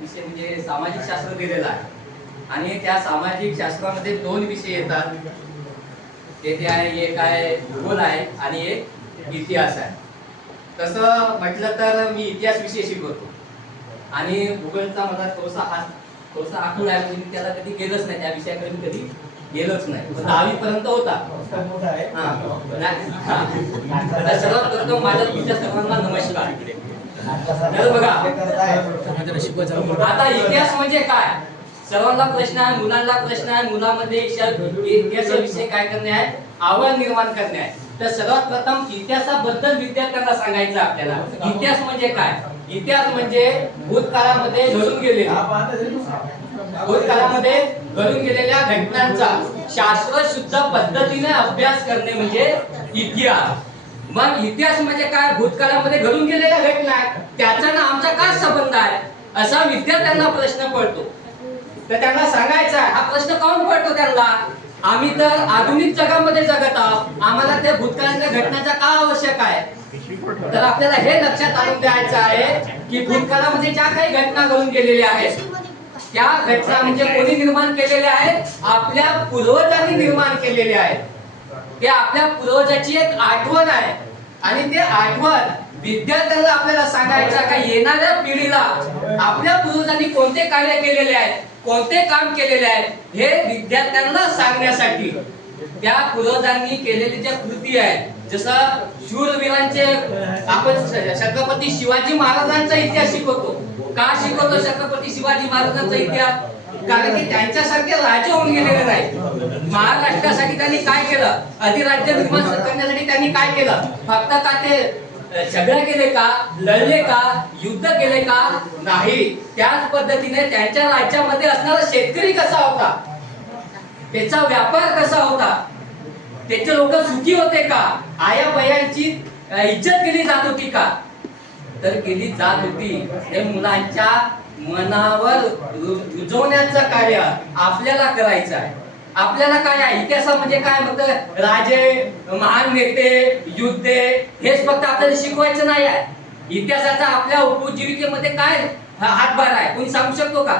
विषय म्हणजे सामाजिक शास्त्र दिलेला आहे आणि त्या सामाजिक शास्त्रामध्ये दोन विषय येतात. ते आहे, एक आहे भूगोल आहे आणि एक इतिहास आहे. तसं म्हटलं तर मी इतिहास विषय शिकवतो आणि भूगोलचा मला थोडासा आठवण आहे, म्हणजे मी त्याला कधी गेलोच नाही, त्या विषयाकडे मी कधी गेलोच नाही. 10वी पर्यंत होता. सर्वात प्रथम माझ्या तुमच्या सर्वांना नमस्कार. तर बघा, आता इतिहास म्हणजे काय? सर्वांना प्रश्न आहे, मुलांना प्रश्न आहे. मुलांमध्ये इतिहासाविषयी काय करणे आहे? आवड निर्माण करणे आहे. तर सर्वात प्रथम इतिहासाबद्दल विद्यार्थ्यांना सांगायचं आपल्याला. इतिहास म्हणजे काय? इतिहास म्हणजे भूतकाळामध्ये घडून गेलेल्या घटनांचा शास्त्रशुद्ध पद्धतीने अभ्यास करणे म्हणजे इतिहास. मग इतिहास म्हणजे काय? भूतकाळामध्ये घडून गेलेल्या घटना, त्याचा ना आमचा काय संबंध आहे, असा विद्यार्थ्यांना प्रश्न पडतो. तर त्यांना सांगायचा हा प्रश्न काऊन पडतो त्यांना? आम्ही तर आधुनिक जगामध्ये जगत आहोत, आम्हाला त्या भूतकाळातल्या घटनांचा का आवश्यक आहे? तर आपल्याला हे लक्षात आणून द्यायचं आहे की भूतकाळामध्ये ज्या काही घटना घडून गेलेल्या आहेत, त्या घटना म्हणजे कोणी निर्माण केलेल्या आहेत? आपल्या पूर्वजांनी निर्माण केलेल्या आहेत. ते आपल्या पूर्वजाची एक आठवण आहे आणि ते आठवण विद्यार्थ्यांना आपल्याला सांगायचं का येणाऱ्या पिढीला आपल्या पूर्वजांनी कोणते कार्य केलेले आहेत, कोणते काम केलेले आहेत, हे विद्यार्थ्यांना सांगण्यासाठी त्या पूर्वजांनी केलेले ज्या कृती आहेत, जसं शूरवीरांचे आपण छत्रपती शिवाजी महाराजांचा इतिहास शिकवतो. का शिकवतो छत्रपती शिवाजी महाराजांचा इतिहास? कारण की त्यांच्यासारखे राजे होऊन गेलेले नाही. महाराष्ट्रासाठी त्यांनी काय केलं? अधिराज्य निर्माण करण्यासाठी त्यांनी काय केलं? फक्त का ते झगडा केले का? लढले का? युद्ध केले का? नाही. त्याच पद्धतीने त्यांच्या राज्यामध्ये असणारा शेतकरी कसा होता, त्याचा व्यापार कसा होता, त्याचे लोक सुखी होते का, आया बयांची इज्जत केली जात होती का? तर केली जात होती. हे मुलांच्या मनावर रुजवण्याचं कार्य आपल्याला करायचं आहे. आपल्याला काय आहे? इतिहास म्हणजे काय? फक्त राजे, महान नेते, युद्धे हेच फक्त आपल्याला शिकवायचं नाही आहे. इतिहासाचा आपल्या उपजीविकेमध्ये काय हातभार आहे, कोणी सांगू शकतो का?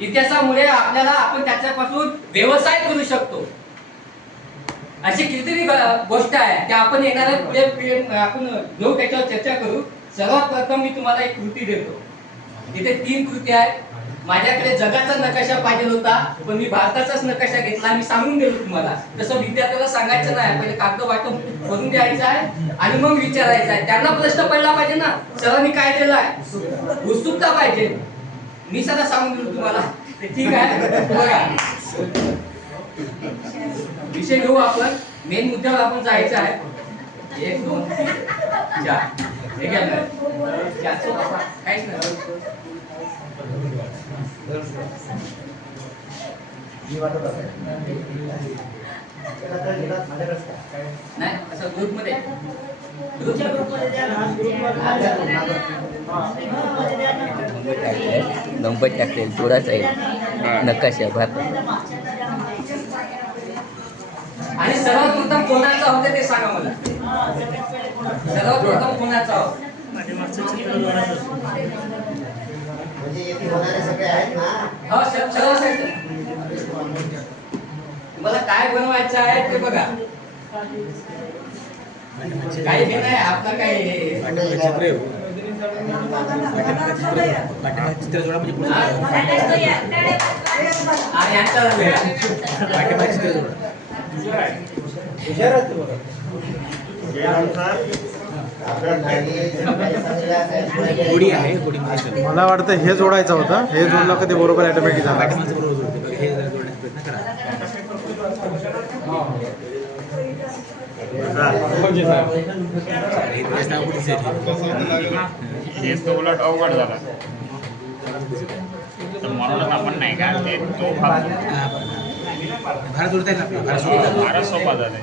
इतिहासामुळे आपल्याला आपण त्याच्यापासून व्यवसाय करू शकतो. अशी कितीतरी गोष्ट आहे त्या आपण येणाऱ्या पुढे आपण घेऊ, त्याच्यावर चर्चा करू. सर्वात प्रथम मी तुम्हाला एक कृती देतो. तिथे 3 कृती आहेत. माझ्याकडे जगाचा नकाशा पाहिजे होता, पण मी भारताचाच नकाशा घेतला. मी सांगून दिलो तुम्हाला. तसं विद्यार्थ्याला सांगायचं नाही, पहिले कागद वाटप करून द्यायचं आहे आणि मग विचारायचं आहे. त्यांना प्रश्न पडला पाहिजे ना, सरांनी काय दिलं आहे, उत्सुकता पाहिजे. मी सगळं सांगून दिलो तुम्हाला, ठीक आहे. बघा, विषय घेऊ आपण. मेन मुद्द्यावर आपण जायचं आहे. 1 2 3 4 हे घ्या ना, काहीच नाही. नाही असं ग्रुपमध्ये नंबर टाकले, थोडाच आहे नकाशा भारत. आणि सर्वात प्रथम कोणाचा होते ते सांगा मला. सर्वात प्रथम कोणाचा होता? तुम्हाला काय बनवायचं आहे ते बघा. काही हे नाही आपलं काही चित्र जोडा मला वाटतं हे जोडायचं होतं. हे जोडलं का ते बरोबर ऑटोमॅटिक झालं. हेच तर उलट अवघड झाला. म्हणूनच आपण नाही का ते तो भारत उडता येईल आपला फारच सोपा झाला.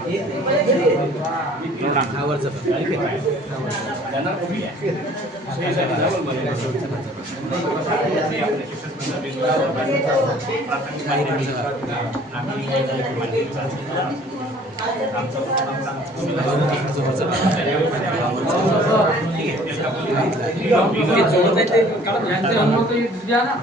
ते जोडत आहे ते काढा.